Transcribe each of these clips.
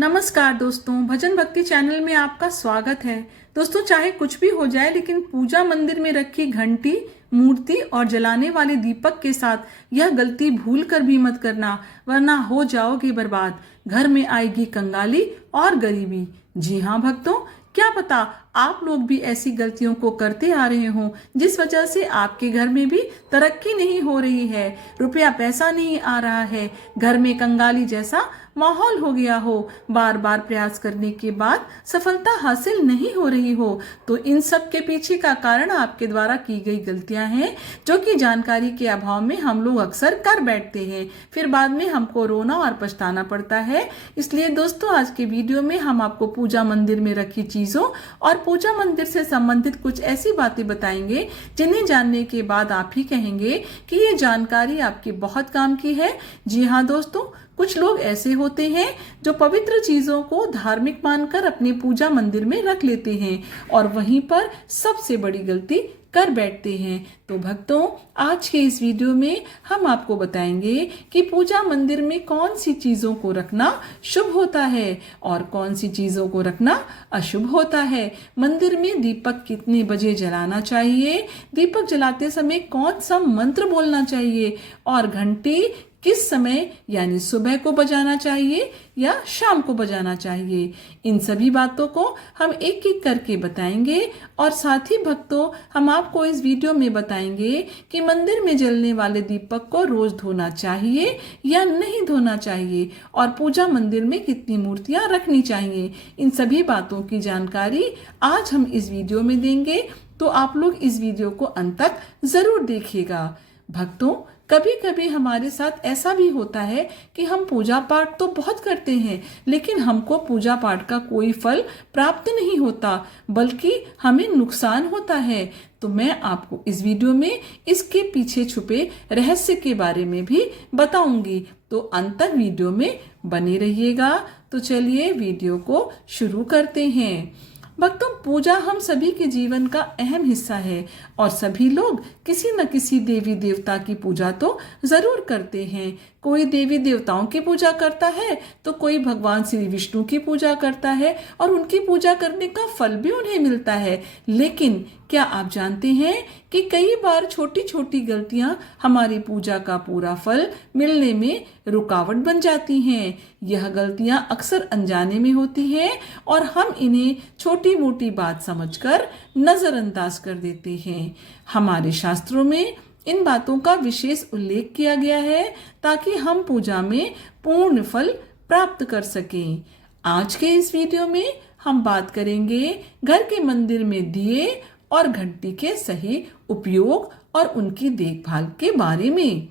नमस्कार दोस्तों, भजन भक्ति चैनल में आपका स्वागत है। दोस्तों, चाहे कुछ भी हो जाए लेकिन पूजा मंदिर में रखी घंटी, मूर्ति और जलाने वाले दीपक के साथ यह गलती भूल कर भी मत करना, वरना हो जाओगे बर्बाद। घर में आएगी कंगाली और गरीबी। जी हाँ भक्तों, क्या पता आप लोग भी ऐसी गलतियों को करते आ रहे हों जिस वजह से आपके घर में भी तरक्की नहीं हो रही है, रुपया पैसा नहीं आ रहा है, घर में कंगाली जैसा माहौल हो गया हो, बार बार प्रयास करने के बाद सफलता हासिल नहीं हो रही हो। तो इन सब के पीछे का कारण आपके द्वारा की गई गलतियां हैं, जो कि जानकारी के अभाव में हम लोग अक्सर कर बैठते हैं, फिर बाद में हमको रोना और पछताना पड़ता है। इसलिए दोस्तों, आज के वीडियो में हम आपको पूजा मंदिर में रखी चीजों और पूजा मंदिर से संबंधित कुछ ऐसी बातें बताएंगे जिन्हें जानने के बाद आप ही कहेंगे कि ये जानकारी आपकी बहुत काम की है। जी हाँ दोस्तों, कुछ लोग ऐसे होते हैं जो पवित्र चीजों को धार्मिक मानकर अपने पूजा मंदिर में रख लेते हैं और वहीं पर सबसे बड़ी गलती कर बैठते हैं। तो भक्तों, आज के इस वीडियो में हम आपको बताएंगे कि पूजा मंदिर में कौन सी चीजों को रखना शुभ होता है और कौन सी चीजों को रखना अशुभ होता है। मंदिर में दीपक कितने बजे जलाना चाहिए, दीपक जलाते समय कौन सा मंत्र बोलना चाहिए और घंटी किस समय यानी सुबह को बजाना चाहिए या शाम को बजाना चाहिए। इन सभी बातों को हम एक एक करके बताएंगे और साथ ही भक्तों, हम आपको इस वीडियो में बताएंगे कि मंदिर में जलने वाले दीपक को रोज धोना चाहिए या नहीं धोना चाहिए और पूजा मंदिर में कितनी मूर्तियां रखनी चाहिए। इन सभी बातों की जानकारी आज हम इस वीडियो में देंगे, तो आप लोग इस वीडियो को अंत तक जरूर देखिएगा। भक्तों, कभी कभी हमारे साथ ऐसा भी होता है कि हम पूजा पाठ तो बहुत करते हैं लेकिन हमको पूजा पाठ का कोई फल प्राप्त नहीं होता, बल्कि हमें नुकसान होता है। तो मैं आपको इस वीडियो में इसके पीछे छुपे रहस्य के बारे में भी बताऊंगी, तो अंत तक वीडियो में बने रहिएगा। तो चलिए वीडियो को शुरू करते हैं। भक्तों, पूजा हम सभी के जीवन का अहम हिस्सा है और सभी लोग किसी न किसी देवी देवता की पूजा तो जरूर करते हैं। कोई देवी देवताओं की पूजा करता है तो कोई भगवान श्री विष्णु की पूजा करता है और उनकी पूजा करने का फल भी उन्हें मिलता है। लेकिन क्या आप जानते हैं कि कई बार छोटी छोटी गलतियां हमारी पूजा का पूरा फल मिलने में रुकावट बन जाती हैं। यह गलतियां अक्सर अनजाने में होती हैं और हम इन्हें छोटी मोटी बात समझकर नजरअंदाज कर देते हैं। हमारे शास्त्रों में इन बातों का विशेष उल्लेख किया गया है ताकि हम पूजा में पूर्ण फल प्राप्त कर सकें। आज के इस वीडियो में हम बात करेंगे घर के मंदिर में दिए और घंटी के सही उपयोग और उनकी देखभाल के बारे में।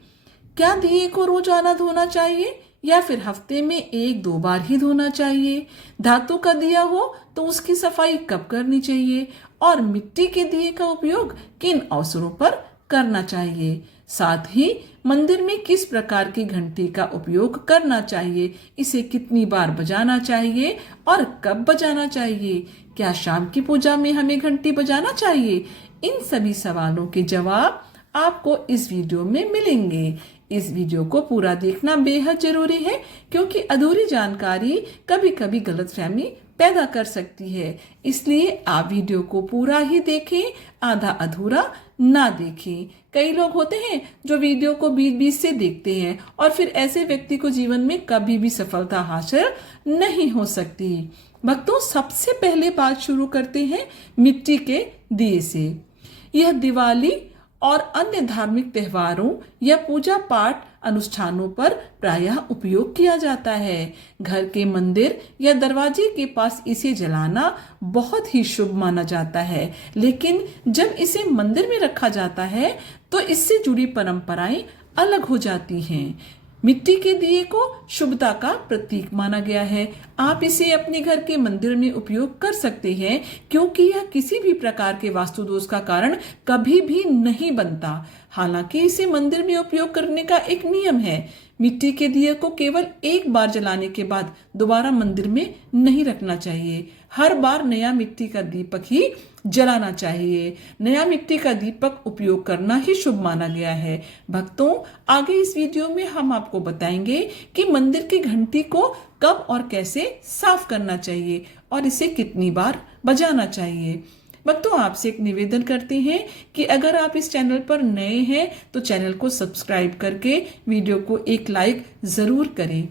क्या दिए को रोजाना धोना चाहिए या फिर हफ्ते में 1-2 बार ही धोना चाहिए? धातु का दिया हो तो उसकी सफाई कब करनी चाहिए और मिट्टी के दिए का उपयोग किन अवसरों पर करना चाहिए? साथ ही मंदिर में किस प्रकार की घंटी का उपयोग करना चाहिए, इसे कितनी बार बजाना चाहिए और कब बजाना चाहिए? क्या शाम की पूजा में हमें घंटी बजाना चाहिए? इन सभी सवालों के जवाब आपको इस वीडियो में मिलेंगे। इस वीडियो को पूरा देखना बेहद जरूरी है क्योंकि अधूरी जानकारी कभी कभी गलतफहमी पैदा कर सकती है। इसलिए आप वीडियो को पूरा ही देखें, आधा अधूरा ना देखें। कई लोग होते हैं जो वीडियो को बीच बीच से देखते हैं और फिर ऐसे व्यक्ति को जीवन में कभी भी सफलता हासिल नहीं हो सकती। भक्तों, सबसे पहले बात शुरू करते हैं मिट्टी के दिए से। यह दिवाली और अन्य धार्मिक त्योहारों या पूजा पाठ अनुष्ठानों पर प्रायः उपयोग किया जाता है। घर के मंदिर या दरवाजे के पास इसे जलाना बहुत ही शुभ माना जाता है, लेकिन जब इसे मंदिर में रखा जाता है तो इससे जुड़ी परंपराएं अलग हो जाती हैं। मिट्टी के दिए को शुभता का प्रतीक माना गया है। आप इसे अपने घर के मंदिर में उपयोग कर सकते हैं क्योंकि यह किसी भी प्रकार के वास्तु दोष का कारण कभी भी नहीं बनता। हालांकि इसे मंदिर में उपयोग करने का एक नियम है। मिट्टी के दिए को केवल एक बार जलाने के बाद दोबारा मंदिर में नहीं रखना चाहिए। हर बार नया मिट्टी का दीपक ही जलाना चाहिए। नया मिट्टी का दीपक उपयोग करना ही शुभ माना गया है। भक्तों, आगे इस वीडियो में हम आपको बताएंगे कि मंदिर की घंटी को कब और कैसे साफ करना चाहिए और इसे कितनी बार बजाना चाहिए। भक्तों, आपसे एक निवेदन करते हैं कि अगर आप इस चैनल पर नए हैं तो चैनल को सब्सक्राइब करके वीडियो को एक लाइक जरूर करें।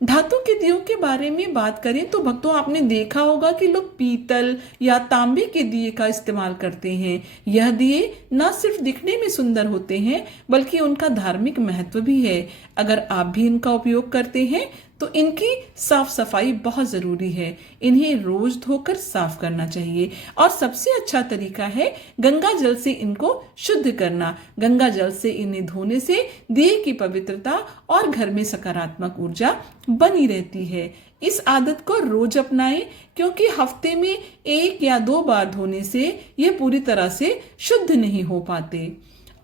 धातु के दियों के बारे में बात करें तो भक्तों, आपने देखा होगा कि लोग पीतल या तांबे के दिए का इस्तेमाल करते हैं। यह दिए न सिर्फ दिखने में सुंदर होते हैं बल्कि उनका धार्मिक महत्व भी है। अगर आप भी इनका उपयोग करते हैं तो इनकी साफ सफाई बहुत जरूरी है। इन्हें रोज धोकर साफ करना चाहिए और सबसे अच्छा तरीका है गंगा जल से इनको शुद्ध करना। गंगा जल से इन्हें धोने से दिए की पवित्रता और घर में सकारात्मक ऊर्जा बनी रहती है। इस आदत को रोज अपनाएं क्योंकि हफ्ते में 1 या 2 बार धोने से ये पूरी तरह से शुद्ध नहीं हो पाते।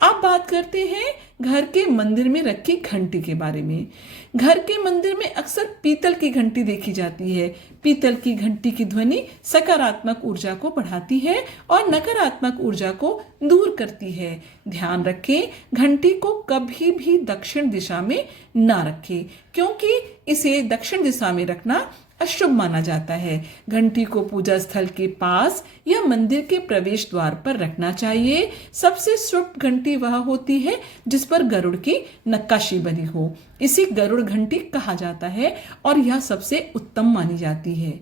अब बात करते हैं घर के मंदिर में रखी घंटी के बारे में। घर के मंदिर में अक्सर पीतल की घंटी देखी जाती है। पीतल की घंटी की ध्वनि सकारात्मक ऊर्जा को बढ़ाती है और नकारात्मक ऊर्जा को दूर करती है। ध्यान रखें, घंटी को कभी भी दक्षिण दिशा में ना रखें क्योंकि इसे दक्षिण दिशा में रखना अशुभ माना जाता है। घंटी को पूजा स्थल के पास या मंदिर के प्रवेश द्वार पर रखना चाहिए। सबसे शुभ घंटी वह होती है जिस पर गरुड़ की नक्काशी बनी हो। इसे गरुड़ घंटी कहा जाता है और यह सबसे उत्तम मानी जाती है।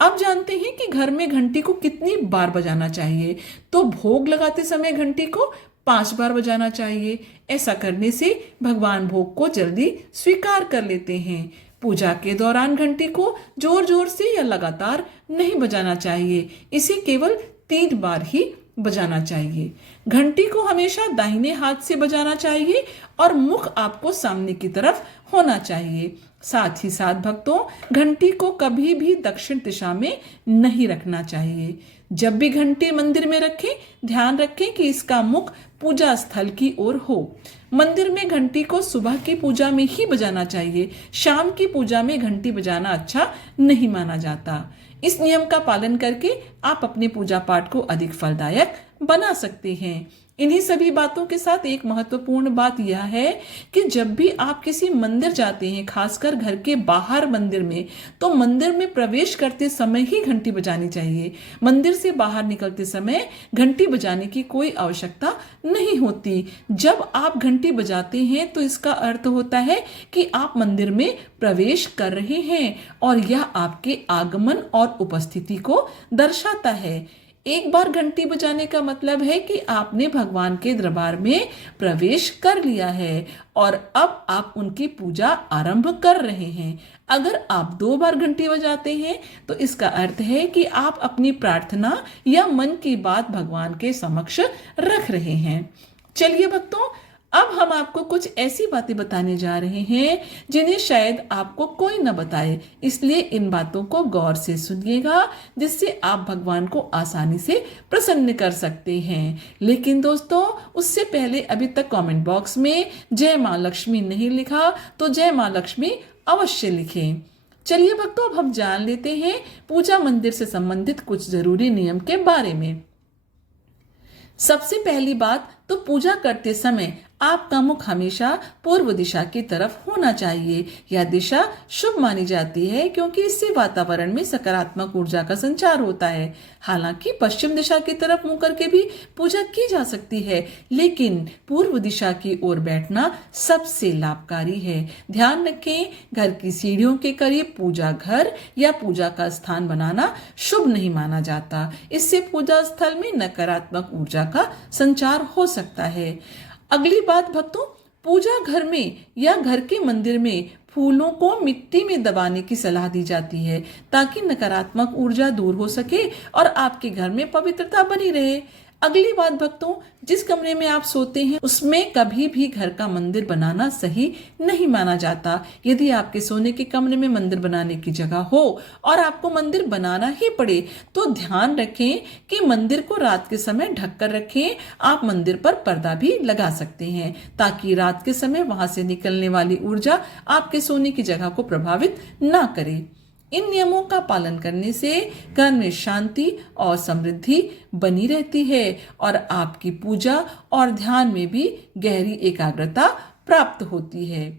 अब जानते हैं कि घर में घंटी को कितनी बार बजाना चाहिए। तो भोग लगाते समय घंटी को 5 बार बजाना चाहिए। ऐसा करने से भगवान भोग को जल्दी स्वीकार कर लेते हैं। पूजा के दौरान घंटी को जोर जोर से या लगातार नहीं बजाना चाहिए। इसे केवल 3 बार ही बजाना चाहिए। घंटी को हमेशा दाहिने हाथ से बजाना चाहिए और मुख आपको सामने की तरफ होना चाहिए। साथ ही साथ भक्तों, घंटी को कभी भी दक्षिण दिशा में नहीं रखना चाहिए। जब भी घंटी मंदिर में रखें, ध्यान रखें कि इसका मुख पूजा स्थल की ओर हो। मंदिर में घंटी को सुबह की पूजा में ही बजाना चाहिए। शाम की पूजा में घंटी बजाना अच्छा नहीं माना जाता। इस नियम का पालन करके आप अपने पूजा पाठ को अधिक फलदायक बना सकते हैं। इन्हीं सभी बातों के साथ एक महत्वपूर्ण बात यह है कि जब भी आप किसी मंदिर जाते हैं, खासकर घर के बाहर मंदिर में, तो मंदिर में प्रवेश करते समय ही घंटी बजानी चाहिए। मंदिर से बाहर निकलते समय घंटी बजाने की कोई आवश्यकता नहीं होती। जब आप घंटी बजाते हैं तो इसका अर्थ होता है कि आप मंदिर में प्रवेश कर रहे हैं और यह आपके आगमन और उपस्थिति को दर्शाता है। एक बार घंटी बजाने का मतलब है कि आपने भगवान के दरबार में प्रवेश कर लिया है और अब आप उनकी पूजा आरंभ कर रहे हैं। अगर आप 2 बार घंटी बजाते हैं तो इसका अर्थ है कि आप अपनी प्रार्थना या मन की बात भगवान के समक्ष रख रहे हैं। चलिए भक्तों, अब हम आपको कुछ ऐसी बातें बताने जा रहे हैं जिन्हें शायद आपको कोई न बताए, इसलिए इन बातों को गौर से सुनिएगा जिससे आप भगवान को आसानी से प्रसन्न कर सकते हैं। लेकिन दोस्तों, उससे पहले अभी तक कमेंट बॉक्स में जय मां लक्ष्मी नहीं लिखा तो जय मां लक्ष्मी अवश्य लिखें। चलिए भक्तों, अब हम जान लेते हैं पूजा मंदिर से संबंधित कुछ जरूरी नियम के बारे में। सबसे पहली बात तो पूजा करते समय आपका मुख हमेशा पूर्व दिशा की तरफ होना चाहिए। यह दिशा शुभ मानी जाती है क्योंकि इससे वातावरण में सकारात्मक ऊर्जा का संचार होता है। हालांकि पश्चिम दिशा की तरफ मुंह करके भी पूजा की जा सकती है, लेकिन पूर्व दिशा की ओर बैठना सबसे लाभकारी है। ध्यान रखें, घर की सीढ़ियों के करीब पूजा घर या पूजा का स्थान बनाना शुभ नहीं माना जाता। इससे पूजा स्थल में नकारात्मक ऊर्जा का संचार हो सकता है। अगली बात भक्तों, पूजा घर में या घर के मंदिर में फूलों को मिट्टी में दबाने की सलाह दी जाती है ताकि नकारात्मक ऊर्जा दूर हो सके और आपके घर में पवित्रता बनी रहे। अगली बात भक्तों, जिस कमरे में आप सोते हैं उसमें कभी भी घर का मंदिर बनाना सही नहीं माना जाता। यदि आपके सोने के कमरे में मंदिर बनाने की जगह हो और आपको मंदिर बनाना ही पड़े तो ध्यान रखें कि मंदिर को रात के समय ढक कर रखें। आप मंदिर पर पर्दा भी लगा सकते हैं ताकि रात के समय वहां से निकलने वाली ऊर्जा आपके सोने की जगह को प्रभावित ना करे। इन नियमों का पालन करने से घर में शांति और समृद्धि बनी रहती है और आपकी पूजा और ध्यान में भी गहरी एकाग्रता प्राप्त होती है।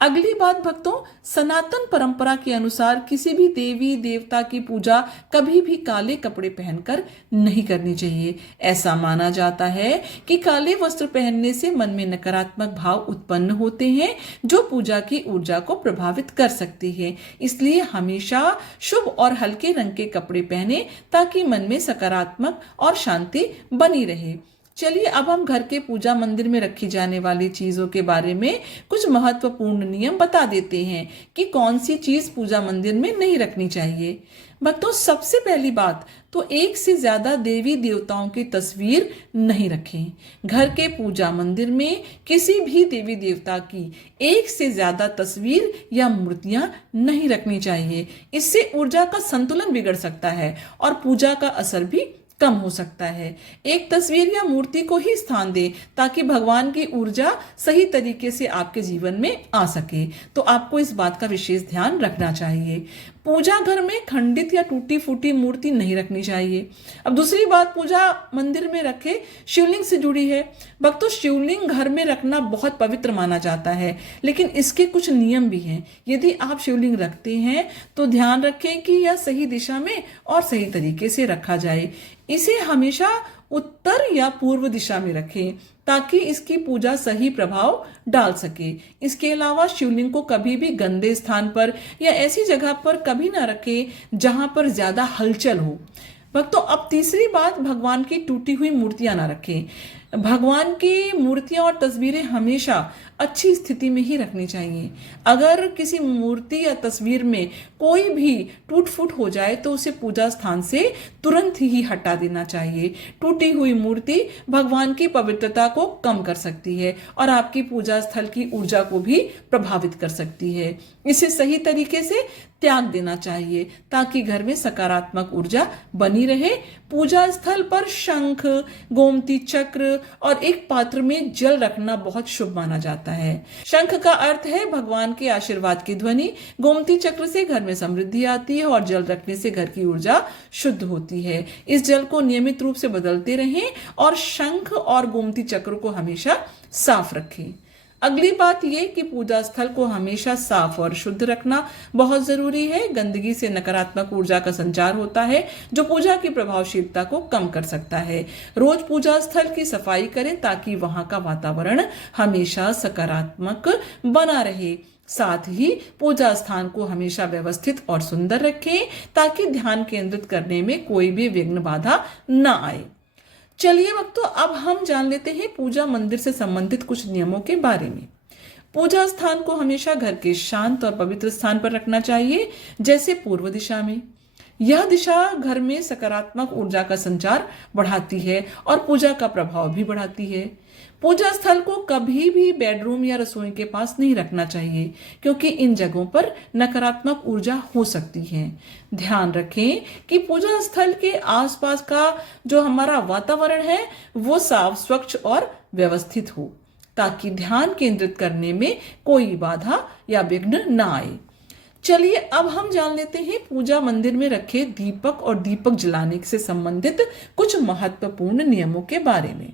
अगली बात भक्तों, सनातन परंपरा के अनुसार किसी भी देवी देवता की पूजा कभी भी काले कपड़े पहनकर नहीं करनी चाहिए। ऐसा माना जाता है कि काले वस्त्र पहनने से मन में नकारात्मक भाव उत्पन्न होते हैं जो पूजा की ऊर्जा को प्रभावित कर सकते हैं। इसलिए हमेशा शुभ और हल्के रंग के कपड़े पहने ताकि मन में सकारात्मक और शांति बनी रहे। चलिए अब हम घर के पूजा मंदिर में रखी जाने वाली चीजों के बारे में कुछ महत्वपूर्ण नियम बता देते हैं कि कौन सी चीज पूजा मंदिर में नहीं रखनी चाहिए। भक्तों, सबसे पहली बात तो एक से ज्यादा देवी देवताओं की तस्वीर नहीं रखें। घर के पूजा मंदिर में किसी भी देवी देवता की एक से ज्यादा तस्वीर या मूर्तियां नहीं रखनी चाहिए। इससे ऊर्जा का संतुलन बिगड़ सकता है और पूजा का असर भी कम हो सकता है। एक तस्वीर या मूर्ति को ही स्थान दें ताकि भगवान की ऊर्जा सही तरीके से आपके जीवन में आ सके। तो आपको इस बात का विशेष ध्यान रखना चाहिए। पूजा घर में खंडित या टूटी फूटी मूर्ति नहीं रखनी चाहिए। अब दूसरी बात पूजा मंदिर में रखे शिवलिंग से जुड़ी है। भक्तों, शिवलिंग घर में रखना बहुत पवित्र माना जाता है, लेकिन इसके कुछ नियम भी हैं। यदि आप शिवलिंग रखते हैं तो ध्यान रखें कि यह सही दिशा में और सही तरीके से रखा जाए। इसे हमेशा उत्तर या पूर्व दिशा में रखें ताकि इसकी पूजा सही प्रभाव डाल सके। इसके अलावा शिवलिंग को कभी भी गंदे स्थान पर या ऐसी जगह पर कभी ना रखें जहां पर ज्यादा हलचल हो। भक्तों, अब तीसरी बात, भगवान की टूटी हुई मूर्तियां ना रखें। भगवान की मूर्तियां और तस्वीरें हमेशा अच्छी स्थिति में ही रखनी चाहिए। अगर किसी मूर्ति या तस्वीर में कोई भी टूट फूट हो जाए तो उसे पूजा स्थान से तुरंत ही हटा देना चाहिए। टूटी हुई मूर्ति भगवान की पवित्रता को कम कर सकती है और आपकी पूजा स्थल की ऊर्जा को भी प्रभावित कर सकती है। इसे सही तरीके से त्याग देना चाहिए ताकि घर में सकारात्मक ऊर्जा बनी रहे। पूजा स्थल पर शंख, गोमती चक्र और एक पात्र में जल रखना बहुत शुभ माना जाता है। शंख का अर्थ है भगवान के आशीर्वाद की ध्वनि, गोमती चक्र से घर में समृद्धि आती है और जल रखने से घर की ऊर्जा शुद्ध होती है। इस जल को नियमित रूप से बदलते रहें और शंख और गोमती चक्र को हमेशा साफ रखें। अगली बात ये कि पूजा स्थल को हमेशा साफ और शुद्ध रखना बहुत जरूरी है। गंदगी से नकारात्मक ऊर्जा का संचार होता है जो पूजा की प्रभावशीलता को कम कर सकता है। रोज पूजा स्थल की सफाई करें ताकि वहां का वातावरण हमेशा सकारात्मक बना रहे। साथ ही पूजा स्थान को हमेशा व्यवस्थित और सुंदर रखें ताकि ध्यान केंद्रित करने में कोई भी विघ्न बाधा न आए। चलिए भक्तों, अब हम जान लेते हैं पूजा मंदिर से संबंधित कुछ नियमों के बारे में। पूजा स्थान को हमेशा घर के शांत और पवित्र स्थान पर रखना चाहिए, जैसे पूर्व दिशा में। यह दिशा घर में सकारात्मक ऊर्जा का संचार बढ़ाती है और पूजा का प्रभाव भी बढ़ाती है। पूजा स्थल को कभी भी बेडरूम या रसोई के पास नहीं रखना चाहिए क्योंकि इन जगहों पर नकारात्मक ऊर्जा हो सकती है। ध्यान रखें कि पूजा स्थल के आसपास का जो हमारा वातावरण है वो साफ, स्वच्छ और व्यवस्थित हो ताकि ध्यान केंद्रित करने में कोई बाधा या विघ्न न आए। चलिए अब हम जान लेते हैं पूजा मंदिर में रखे दीपक और दीपक जलाने से संबंधित कुछ महत्वपूर्ण नियमों के बारे में।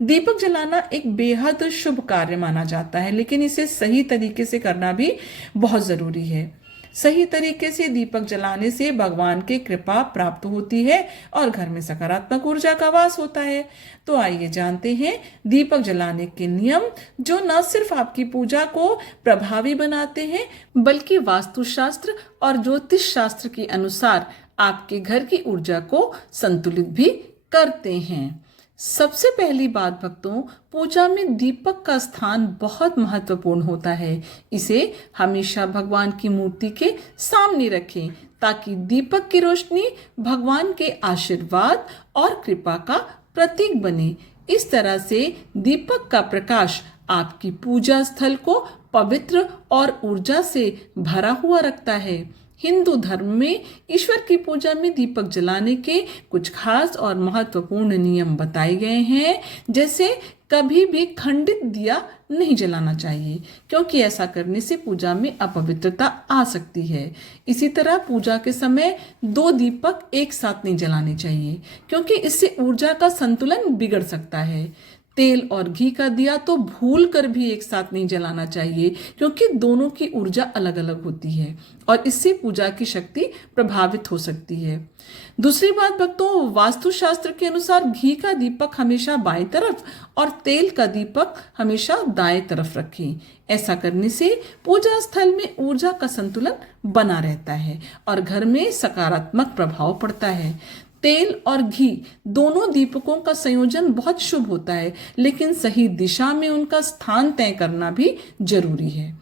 दीपक जलाना एक बेहद शुभ कार्य माना जाता है, लेकिन इसे सही तरीके से करना भी बहुत जरूरी है। सही तरीके से दीपक जलाने से भगवान की कृपा प्राप्त होती है और घर में सकारात्मक ऊर्जा का वास होता है। तो आइए जानते हैं दीपक जलाने के नियम जो न सिर्फ आपकी पूजा को प्रभावी बनाते हैं बल्कि वास्तुशास्त्र और ज्योतिष शास्त्र के अनुसार आपके घर की ऊर्जा को संतुलित भी करते हैं। सबसे पहली बात भक्तों, पूजा में दीपक का स्थान बहुत महत्वपूर्ण होता है। इसे हमेशा भगवान की मूर्ति के सामने रखें ताकि दीपक की रोशनी भगवान के आशीर्वाद और कृपा का प्रतीक बने। इस तरह से दीपक का प्रकाश आपकी पूजा स्थल को पवित्र और ऊर्जा से भरा हुआ रखता है। हिंदू धर्म में ईश्वर की पूजा में दीपक जलाने के कुछ खास और महत्वपूर्ण नियम बताए गए हैं। जैसे कभी भी खंडित दिया नहीं जलाना चाहिए, क्योंकि ऐसा करने से पूजा में अपवित्रता आ सकती है। इसी तरह पूजा के समय 2 दीपक एक साथ नहीं जलाने चाहिए, क्योंकि इससे ऊर्जा का संतुलन बिगड़ सकता है। तेल और घी का दिया तो भूल कर भी एक साथ नहीं जलाना चाहिए, क्योंकि दोनों की ऊर्जा अलग अलग होती है और इससे पूजा की शक्ति प्रभावित हो सकती है। दूसरी बात भक्तों, वास्तुशास्त्र के अनुसार घी का दीपक हमेशा बाएं तरफ और तेल का दीपक हमेशा दाएं तरफ रखें। ऐसा करने से पूजा स्थल में ऊर्जा का संतुलन बना रहता है और घर में सकारात्मक प्रभाव पड़ता है। तेल और घी दोनों दीपकों का संयोजन बहुत शुभ होता है, लेकिन सही दिशा में उनका स्थान तय करना भी जरूरी है।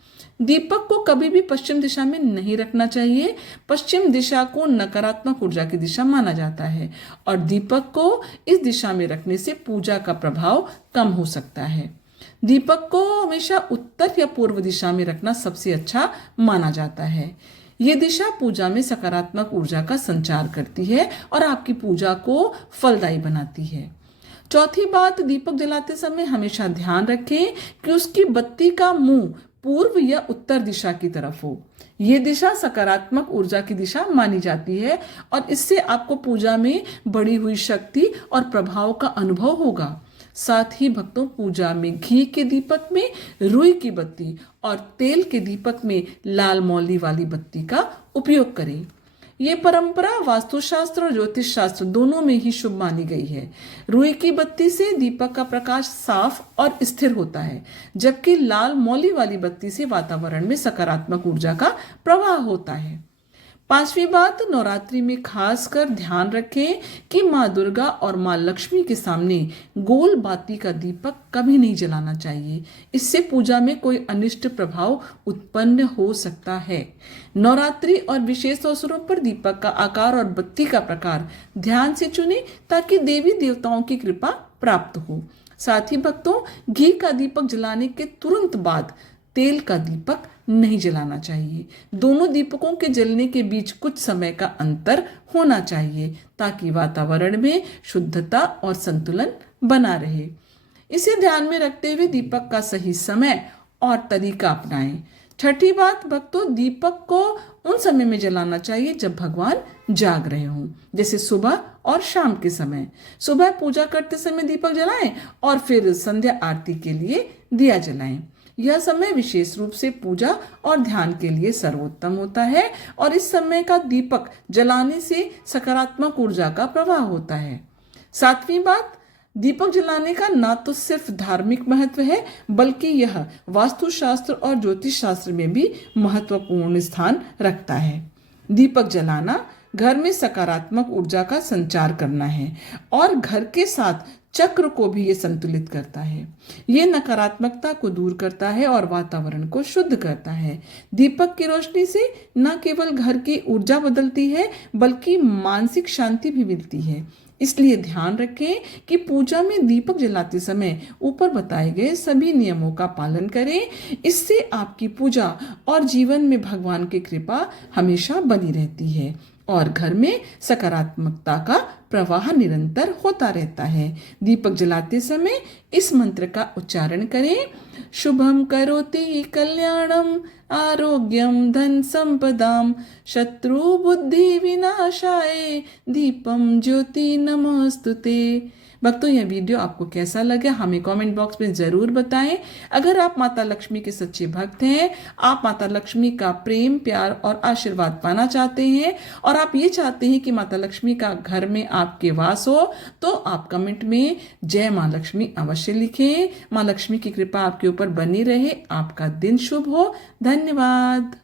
दीपक को कभी भी पश्चिम दिशा में नहीं रखना चाहिए। पश्चिम दिशा को नकारात्मक ऊर्जा की दिशा माना जाता है और दीपक को इस दिशा में रखने से पूजा का प्रभाव कम हो सकता है। दीपक को हमेशा उत्तर या पूर्व दिशा में रखना सबसे अच्छा माना जाता है। ये दिशा पूजा में सकारात्मक ऊर्जा का संचार करती है और आपकी पूजा को फलदायी बनाती है। चौथी बात, दीपक जलाते समय हमेशा ध्यान रखें कि उसकी बत्ती का मुंह पूर्व या उत्तर दिशा की तरफ हो। ये दिशा सकारात्मक ऊर्जा की दिशा मानी जाती है और इससे आपको पूजा में बढ़ी हुई शक्ति और प्रभाव का अनुभव होगा। साथ ही भक्तों, पूजा में घी के दीपक में रुई की बत्ती और तेल के दीपक में लाल मौली वाली बत्ती का उपयोग करें। ये परंपरा वास्तुशास्त्र और ज्योतिष शास्त्र दोनों में ही शुभ मानी गई है। रुई की बत्ती से दीपक का प्रकाश साफ और स्थिर होता है, जबकि लाल मौली वाली बत्ती से वातावरण में सकारात्मक ऊर्जा का प्रवाह होता है। पांचवी बात, नवरात्रि में खासकर ध्यान रखें कि माँ दुर्गा और माँ लक्ष्मी के सामने गोल बाती का दीपक कभी नहीं जलाना चाहिए। इससे पूजा में कोई अनिष्ट प्रभाव उत्पन्न हो सकता है। नवरात्रि और विशेष अवसरों पर दीपक का आकार और बत्ती का प्रकार ध्यान से चुनें ताकि देवी देवताओं की कृपा प्राप्त हो। साथ ही भक्तों, घी का दीपक जलाने के तुरंत बाद तेल का दीपक नहीं जलाना चाहिए। दोनों दीपकों के जलने के बीच कुछ समय का अंतर होना चाहिए ताकि वातावरण में शुद्धता और संतुलन बना रहे। इसे ध्यान में रखते हुए दीपक का सही समय और तरीका अपनाएं। छठी बात भक्तों, दीपक को उन समय में जलाना चाहिए जब भगवान जाग रहे हों, जैसे सुबह और शाम के समय। सुबह पूजा करते समय दीपक जलाएं और फिर संध्या आरती के लिए दिया जलाएं। यह समय विशेष रूप से पूजा और ध्यान के लिए सर्वोत्तम होता है और इस समय का दीपक जलाने से सकारात्मक ऊर्जा का प्रवाह होता है। सातवीं बात, दीपक जलाने का ना तो सिर्फ धार्मिक महत्व है, बल्कि यह वास्तुशास्त्र और ज्योतिष शास्त्र में भी महत्वपूर्ण स्थान रखता है। दीपक जलाना घर में सकारात्मक ऊर्जा का संचार करना है और घर के साथ चक्र को भी ये संतुलित करता है। ये नकारात्मकता को दूर करता है और वातावरण को शुद्ध करता है। दीपक की रोशनी से न केवल घर की ऊर्जा बदलती है, बल्कि मानसिक शांति भी मिलती है। इसलिए ध्यान रखें कि पूजा में दीपक जलाते समय ऊपर बताए गए सभी नियमों का पालन करें। इससे आपकी पूजा और जीवन में भगवान की कृपा हमेशा बनी रहती है और घर में सकारात्मकता का प्रवाह निरंतर होता रहता है। दीपक जलाते समय इस मंत्र का उच्चारण करें, शुभम करोति कल्याणम आरोग्यम धन संपदाम शत्रु बुद्धि विनाशाय दीपम ज्योति नमोस्तुते। भक्तों, यह वीडियो आपको कैसा लगा हमें कमेंट बॉक्स में ज़रूर बताएं। अगर आप माता लक्ष्मी के सच्चे भक्त हैं, आप माता लक्ष्मी का प्रेम, प्यार और आशीर्वाद पाना चाहते हैं और आप ये चाहते हैं कि माता लक्ष्मी का घर में आपके वास हो, तो आप कमेंट में जय माँ लक्ष्मी अवश्य लिखें। माँ लक्ष्मी की कृपा आपके ऊपर बनी रहे। आपका दिन शुभ हो। धन्यवाद।